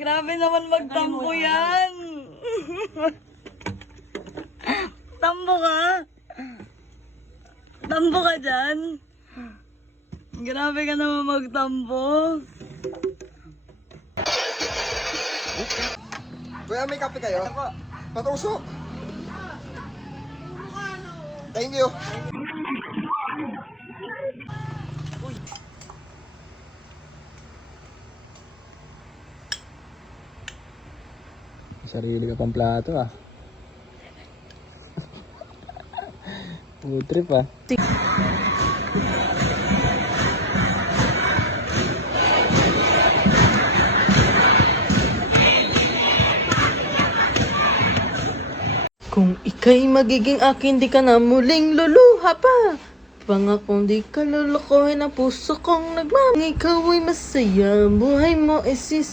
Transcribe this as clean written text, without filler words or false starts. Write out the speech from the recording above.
Grabe naman magtampo yan. Tambo ka? Tambo ka dyan? Grabe ka naman magtampo. Kuya, may kape kayo? Patusok. Thank you. Sarili ka pang plato ah. Food trip ah. Kung ika'y magiging akin, di ka na muling luluha pa. Pangakong di ka lulukohin ang puso kong nagmamang. Ikaw ay masaya, buhay mo ay sis